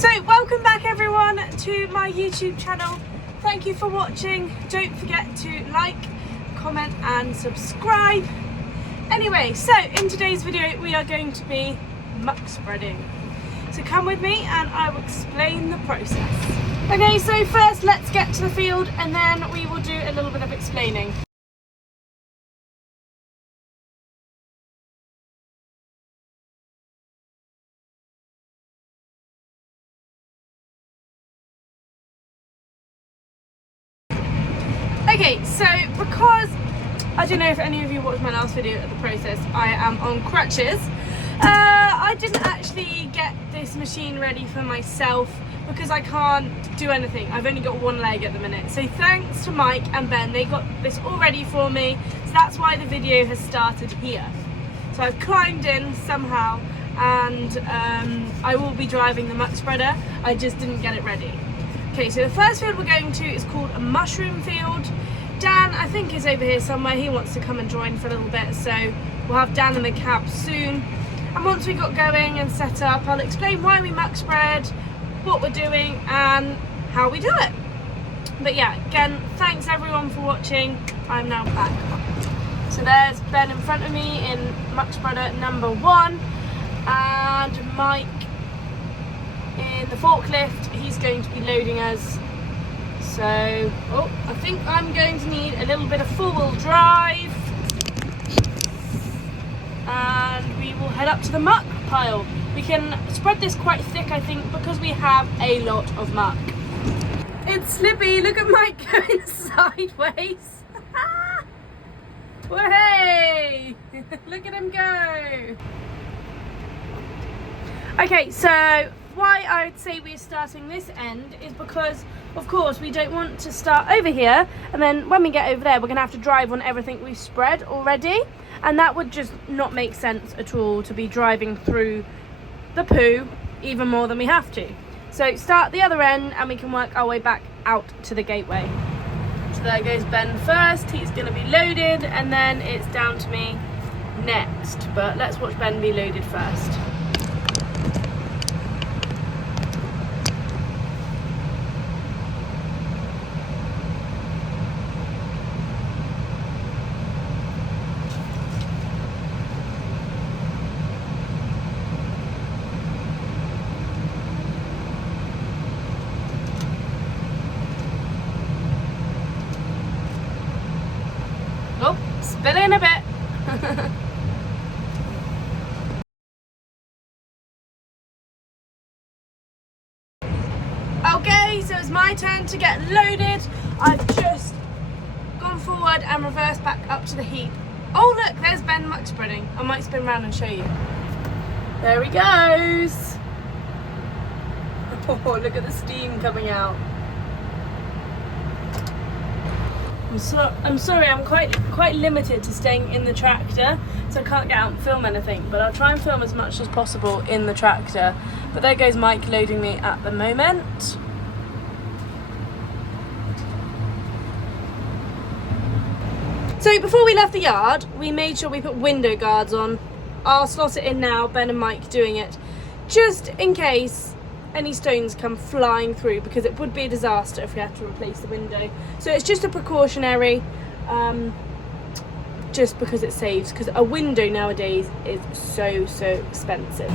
So welcome back everyone to my YouTube channel. Thank you for watching. Don't forget to like, comment and subscribe. Anyway, so in today's video we are going to be muck spreading. So come with me and I will explain the process. Okay, so first let's get to the field and then we will do a little bit of explaining. Okay, so because I don't know if any of you watched my last video of the process, I am on crutches. I didn't actually get this machine ready for myself because I can't do anything. I've only got one leg at the minute. So thanks to Mike and Ben, they got this all ready for me. So that's why the video has started here. So I've climbed in somehow and I will be driving the muck spreader. I just didn't get it ready. Okay, so the first field we're going to is called a mushroom field. Dan, I think, is over here somewhere. He wants to come and join for a little bit, so we'll have Dan in the cab soon. And once we got going and set up, I'll explain why we muck spread, what we're doing, and how we do it. But yeah, again, thanks everyone for watching. I'm now back. So there's Ben in front of me in muck spreader number 1, and Mike in the forklift. He's going to be loading us. So, I think I'm going to need a little bit of four-wheel drive. And we will head up to the muck pile. We can spread this quite thick, I think, because we have a lot of muck. It's slippy. Look at Mike going sideways. Hey! Look at him go. Okay, so why I would say we're starting this end is because, of course, we don't want to start over here and then when we get over there we're going to have to drive on everything we've spread already, and that would just not make sense at all to be driving through the poo even more than we have to. So start the other end and we can work our way back out to the gateway. So there goes Ben first. He's going to be loaded and then it's down to me next, but let's watch Ben be loaded first. Oh, spit in a bit. Okay, so it's my turn to get loaded. I've just gone forward and reversed back up to the heap. Oh look, there's Ben muck spreading. I might spin around and show you. There he goes. Oh, look at the steam coming out. I'm sorry, I'm quite limited to staying in the tractor, so I can't get out and film anything, but I'll try and film as much as possible in the tractor. But there goes Mike loading me at the moment. So before we left the yard, we made sure we put window guards on. I'll slot it in now, Ben and Mike doing it, just in case any stones come flying through, because it would be a disaster if we had to replace the window. So it's just a precautionary, just because it saves, because a window nowadays is so expensive.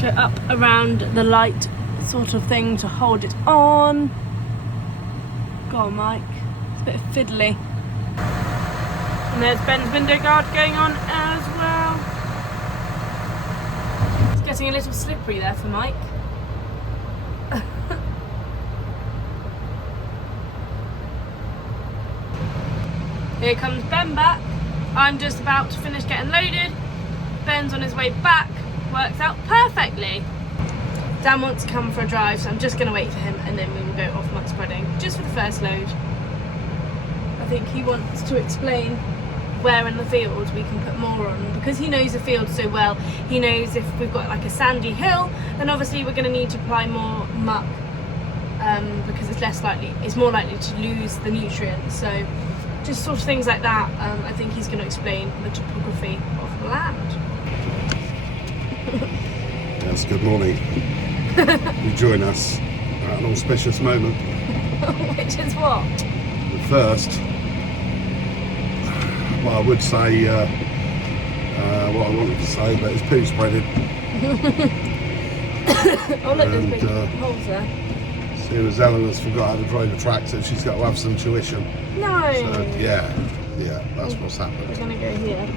Go up around the light sort of thing to hold it on. Go on, Mike. It's a bit fiddly. And there's Ben's window guard going on as well. It's getting a little slippery there for Mike. Here comes Ben back. I'm just about to finish getting loaded. Ben's on his way back. Works out perfectly. Dan wants to come for a drive, so I'm just going to wait for him and then we will go off muck spreading just for the first load. I think he wants to explain where in the field we can put more on, because he knows the field so well. He knows if we've got like a sandy hill, then obviously we're going to need to apply more muck, because it's more likely to lose the nutrients. So just sort of things like that. I think he's going to explain the topography of viewers, good morning. You join us at an auspicious moment. Which is what? The first, well, I would say what I wanted to say, but it's poo spreading. Oh look, there's And, big holes there. Seeing as Ellen has forgot how to drive a tractor, she's got to have some tuition. No! So, yeah, that's what's We're happened. gonna go here.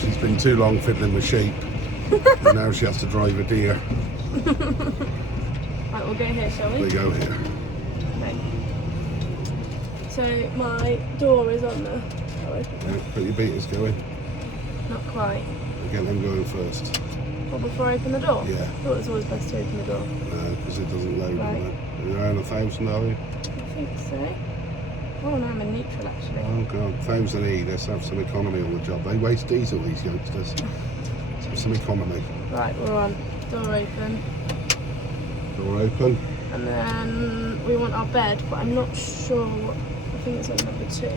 She's been too long fiddling with sheep, and now she has to drive a deer. Right, we'll go here, shall we? We go here. Okay. So my door is on the... Oh, Yeah, put your beaters going. not quite. Get them going first. Well, before I open the door? Yeah. I thought it was always best to open the door. No, because it doesn't load. Right. Right. You're around 1,000, are you? I think so. Oh no, I'm in neutral actually. Oh god, 1,000 E. Let's have some economy on the job. They waste diesel, these youngsters. Let's have some economy. Right, we're on. Door open. Door open. And then we want our bed, but I'm not sure what... I think it's on number 2.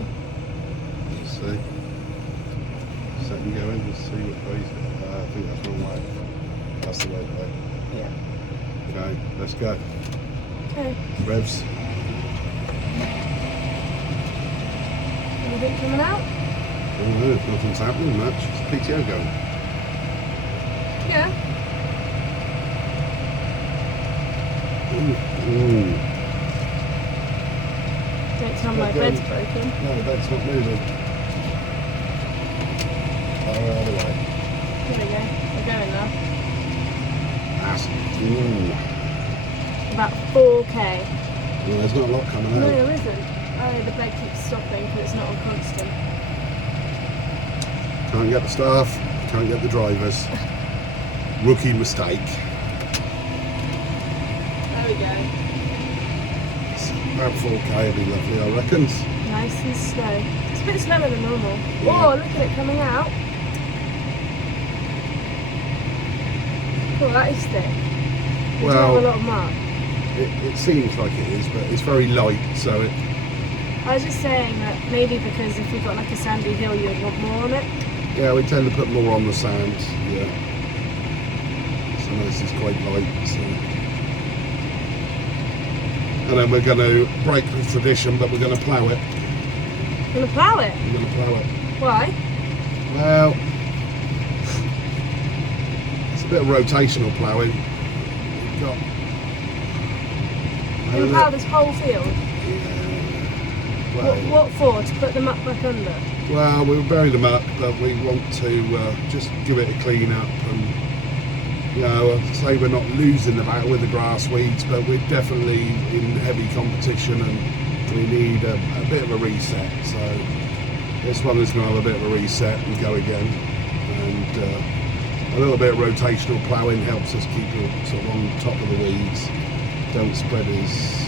Let's see. Second go in, let's see what place. I think that's the wrong way. That's the right way. Yeah. Okay, let's go. Okay. Revs. Anything coming out? Oh no, nothing's happening much. It's PTO going. Yeah. Ooh. Don't tell me my bed's broken. No, the bed's not moving. Far out of the way. Here we go. We're going now. That's, About 4k. well, there's not a lot coming No, out. there isn't. Oh, the bed keeps stopping because it's not on constant. Can't get the staff, can't get the drivers. Rookie mistake. There we go. About 4k would be lovely, I reckon. Nice and slow. It's a bit slower than normal. Yeah. Oh, look at it coming out. Oh, that is thick. We do have a Well, lot of mark. it seems like it is, but it's very light, so it, I was just saying that maybe because if we got like a sandy hill, you'd want more on it. yeah, we tend to put more on the sand, yeah. Some of this is quite light, so. And then we're going to break the tradition, but we're going to plough it. Gonna plough it. We're going to plough it. Why? Well, it's a bit of rotational ploughing. We've got... You're gonna plough this whole field. Well, What for? To put the muck back under? well, we'll bury the muck, but we want to just give it a clean up. And, you know, I'd say we're not losing the battle with the grass weeds, but we're definitely in heavy competition and we need a bit of a reset. So this one is going to have a bit of a reset and go again. And a little bit of rotational ploughing helps us keep it sort of on top of the weeds. Don't spread his...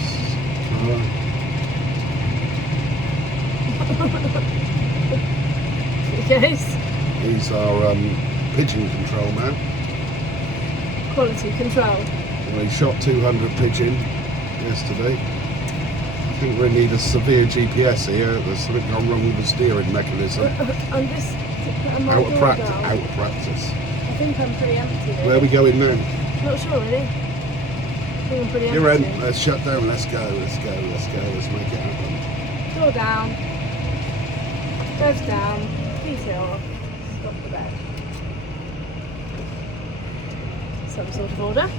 Yes. These are pigeon control now. Quality control. We shot 200 pigeon yesterday. I think we need a severe GPS here. There's something gone wrong with the steering mechanism. I'm just putting my Out of door practice. down. Out of practice. I think I'm pretty empty there. Where are we going now? Not sure really. I think I'm pretty You're in. empty. Let's shut down. Let's go. Let's go. Let's go. Let's make it happen. Door down. Revs down. Detail. Stop the bed. Some sort of order.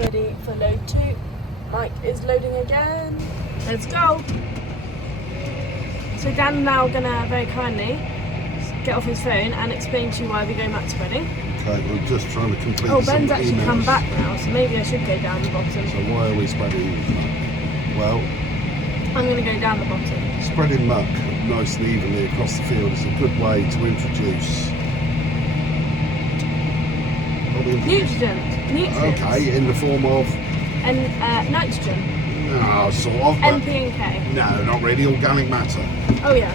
Ready for load 2. Mike is loading again. Let's go. So Dan's now gonna very kindly get off his phone and explain to you why we're going back to Bunning. Okay, we're just trying to complete Oh, some Ben's actually emails. come back now, so maybe I should go down the bottom. So why are we spreading muck? Well, I'm gonna go down the bottom. spreading muck nice and evenly across the field is a good way to introduce... Nutrients. Okay, in the form of... And nitrogen. Oh, sort of. But NP and K. no, not really. Organic matter. Oh yeah.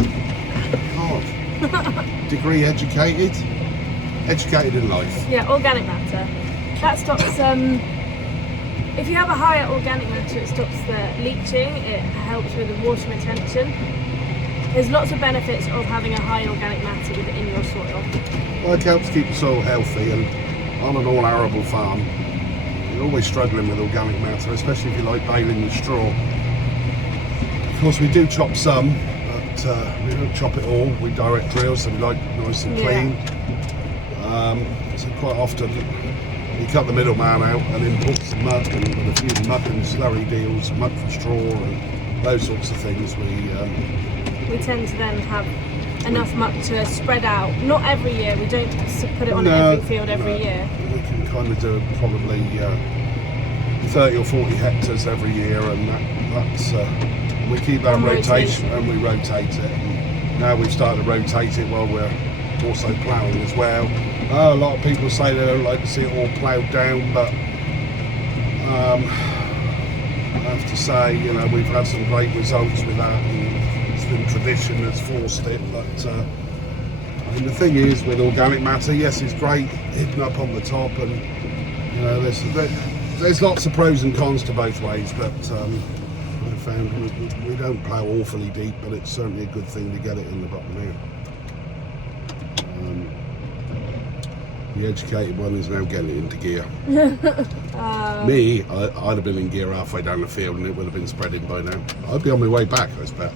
God. Degree educated. Educated in life. Yeah, organic matter. That stops, if you have a higher organic matter, it stops the leaching, it helps with the water retention. There's lots of benefits of having a high organic matter within your soil. Well, it helps keep the soil healthy, and on an all arable farm, you're always struggling with organic matter, especially if you like baling with straw. Of course, we do chop some, but we don't chop it all. We direct drill, so we like nice and clean. So quite often we cut the middleman out and import some muck, and with a few muck and slurry deals, muck for straw and those sorts of things. We tend to then have enough muck to spread out. Not every year. We don't put it on every field every year. We can kind of do probably 30 or 40 hectares every year, and that's we keep that rotation and we rotate it. And now we've started to rotate it while we're also ploughing as well. A lot of people say they don't like to see it all ploughed down, but I have to say, you know, we've had some great results with that, and it's been tradition that's forced it. But I mean, the thing is, with organic matter, yes, it's great hidden up on the top, and you know, there's lots of pros and cons to both ways. But I found we don't plough awfully deep, but it's certainly a good thing to get it in the bottom here. The educated one is now getting it into gear. Me, I'd have been in gear halfway down the field and it would have been spreading by now. I'd be on my way back, I expect.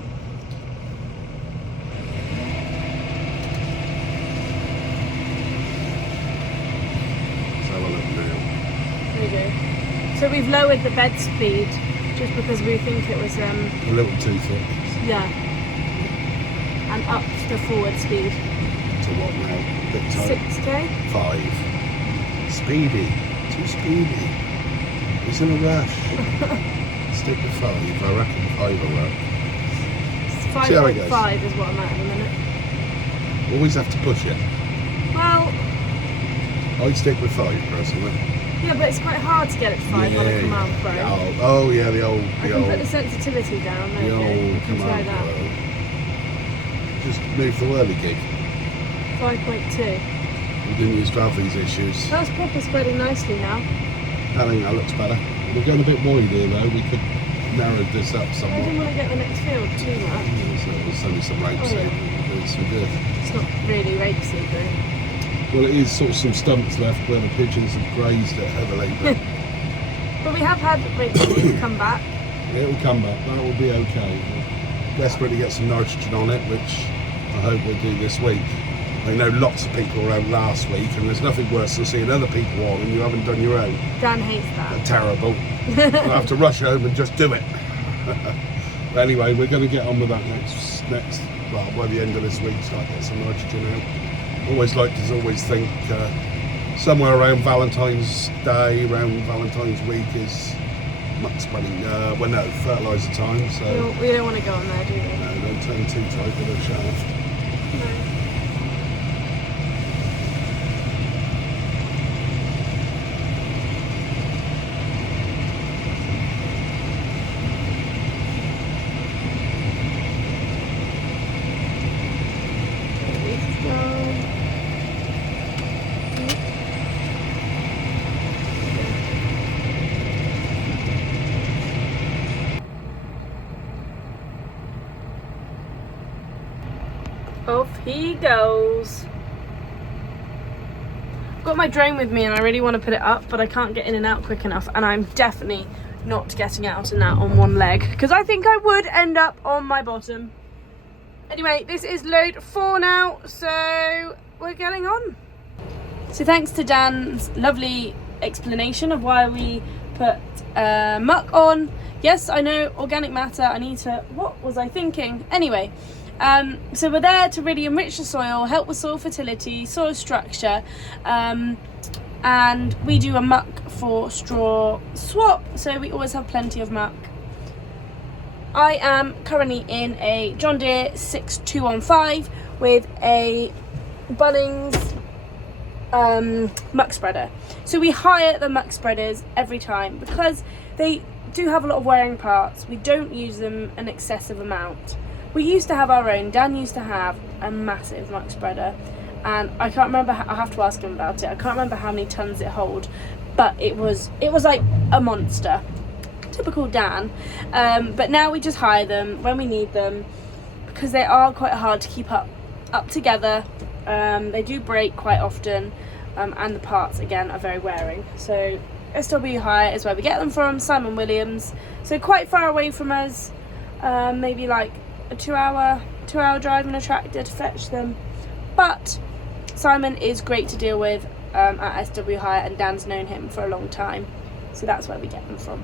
Let's have a look now. There you go. So we've lowered the bed speed just because we think it was a little too thick. Yeah. And up the forward speed. To what now? 6k? 5. Speedy. Too speedy. He's in a rush. Stick with 5. I reckon 5 will work. 5.5 is what I'm at the minute. Always have to push it. Well, I'd stick with 5 personally. yeah, but it's quite hard to get it to 5 on a command pro. Oh yeah, the old. I can put the sensitivity down. There you go. You can try that. Just move the whirligig. 5.2. We didn't use to have these issues. That's proper spreading nicely now. I think that looks better. We're going a bit wide here though. We could narrow this up I somewhat. didn't want to get the next field too much. So there's only some rapeseed. It's some good. It's not really rapeseed though. Well, it is sort of some stumps left where the pigeons have grazed it heavily. But we have had rapeseed come back. It will come back. That will be okay. We're desperate to get some nitrogen on it, which I hope we'll do this week. I know lots of people around last week, and there's nothing worse than seeing other people on and you haven't done your own. Dan hates that. They're terrible. I'll have to rush home and just do it. But anyway, we're going to get on with that next. Well, by the end of this week, start getting some nitrogen out. Always think somewhere around Valentine's Day, around Valentine's week is muck spreading. Well, no, fertiliser time. So we don't want to go on there, do we? No, don't turn too tight with a shaft. No. Off he goes. I've got my drone with me and I really want to put it up, but I can't get in and out quick enough, and I'm definitely not getting out and out on one leg because I think I would end up on my bottom. Anyway, this is load 4 now, so we're getting on. So thanks to Dan's lovely explanation of why we put muck on. Yes, I know, organic matter, I need to, what was I thinking? Anyway, so we're there to really enrich the soil, help with soil fertility, soil structure, and we do a muck for straw swap, so we always have plenty of muck. I am currently in a John Deere 6215 with a Bunning's muck spreader. So we hire the muck spreaders every time because they do have a lot of wearing parts. We don't use them an excessive amount. We used to have our own. Dan used to have a massive muck spreader, and I can't remember. I have to ask him about it. I can't remember how many tons it hold, but it was like a monster. Typical Dan. But now we just hire them when we need them because they are quite hard to keep up together. They do break quite often, and the parts again are very wearing. So SW Hire is where we get them from, Simon Williams. So quite far away from us, maybe like a 2-hour drive in a tractor to fetch them. But Simon is great to deal with at SW Hire, and Dan's known him for a long time. So that's where we get them from.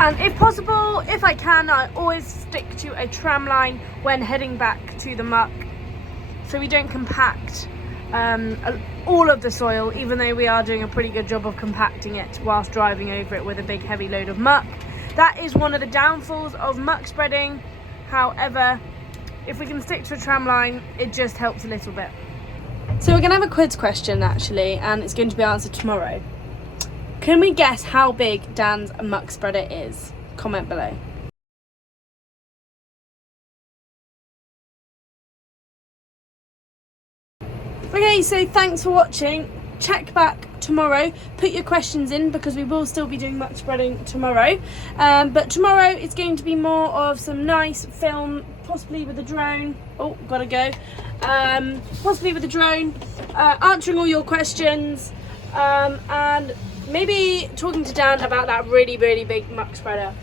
And if possible, if I can, I always stick to a tram line when heading back to the muck, so we don't compact all of the soil, even though we are doing a pretty good job of compacting it whilst driving over it with a big heavy load of muck. That is one of the downfalls of muck spreading. However, if we can stick to a tram line, it just helps a little bit. So we're going to have a quiz question actually, and it's going to be answered tomorrow. Can we guess how big Dan's muck spreader is? Comment below. Okay, so thanks for watching. Check back tomorrow. Put your questions in because we will still be doing muck spreading tomorrow. But tomorrow it's going to be more of some nice film, possibly with a drone. Oh, gotta go. Possibly with a drone, answering all your questions, and maybe talking to Dan about that really big muck spreader.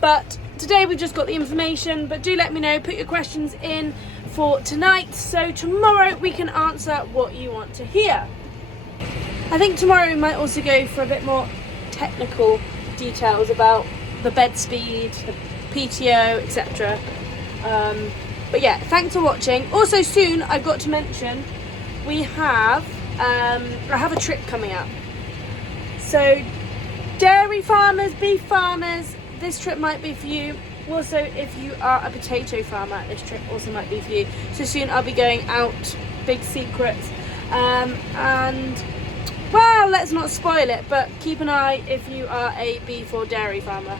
But today we've just got the information, but do let me know, put your questions in for tonight, so tomorrow we can answer what you want to hear. I think tomorrow we might also go for a bit more technical details about the bed speed, the PTO, etc. But yeah, thanks for watching. Also soon, I've got to mention, we have I have a trip coming up. So dairy farmers, beef farmers, this trip might be for you. Also, if you are a potato farmer, this trip also might be for you. So soon I'll be going out, big secrets. And well, let's not spoil it, but keep an eye if you are a beef or dairy farmer.